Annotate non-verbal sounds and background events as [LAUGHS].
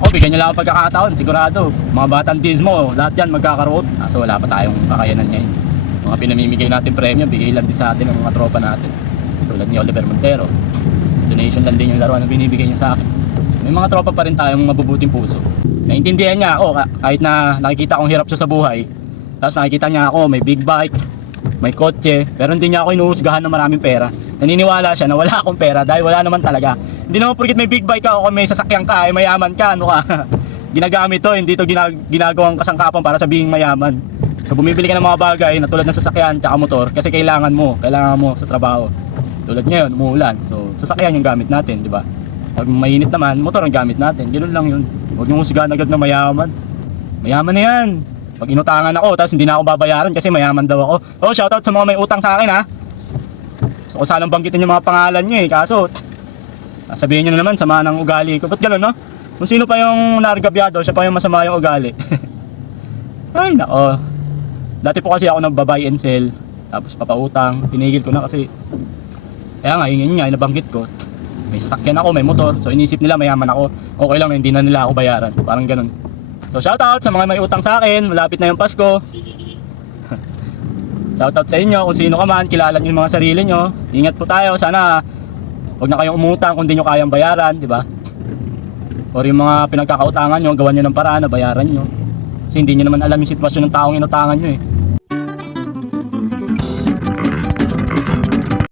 O, bigyan nyo lang ang pagkakataon, sigurado. Mga batang deals mo, lahat yan magkakaroon. Kaso wala pa tayong kakayanan ngayon. Mga pinamimigay natin premium, bigay lang din sa atin ng mga tropa natin. Tulad ni Oliver Montero. Donation lang din yung laruan na binibigay niya sa akin. May mga tropa pa rin tayong mabubuting puso. Naintindihan niya ako ka- kahit na nakikita kong hirap siya sa buhay. Tapos nakikita niya ako may big bike, may kotse, pero hindi niya ako inuhusgahan ng maraming pera. Naniniwala siya na wala akong pera dahil wala naman talaga. Hindi naman porkit may big bike ka o kung may sasakyan ka, ay mayaman ka, ano ka. [LAUGHS] Ginagamit to, hindi to ginag ginagawang kasangkapan para sabihing mayaman. So bumibili ka ng mga bagay na tulad ng sasakyan tsaka motor kasi kailangan mo, kailangan mo sa trabaho. Tulad ngayon, umuulan. So sasakyan yung gamit natin, di ba? Pag mainit naman, motor ang gamit natin. Ganun lang yun. Huwag niyong husgahan agad na mayaman. Mayaman na yan. Pag inutangan ako, tapos hindi na ako babayaran kasi mayaman daw ako. Oh, shoutout sa mga may utang sa akin ha. So kung sanang banggitin yung mga pangalan niyo eh, kaso sabihin niyo na naman sama ng ugali ko. Ba't gano'n no? Kung sino pa yung nargabyado, siya pa yung masama yung ugali. [LAUGHS] Ay nako. Dati po kasi ako nagbabuy and sell, tapos papautang, pinigil ko na kasi kaya nga, yun, yun nga, nabanggit ko. May sasakyan ako, may motor. So inisip nila mayaman ako. Okay lang, hindi na nila ako bayaran. Parang ganun. So shoutout sa mga may utang sa akin. Malapit na yung Pasko. [LAUGHS] shoutout sa inyo kung sino ka man. Kilala niyo yung mga sarili nyo. Ingat po tayo. Sana huwag na kayong umutang kung di nyo kayang bayaran. di ba? Or yung mga pinagkakautangan nyo, gawan nyo ng paraan na bayaran nyo. Kasi hindi nyo naman alam yung sitwasyon ng taong inutangan nyo eh.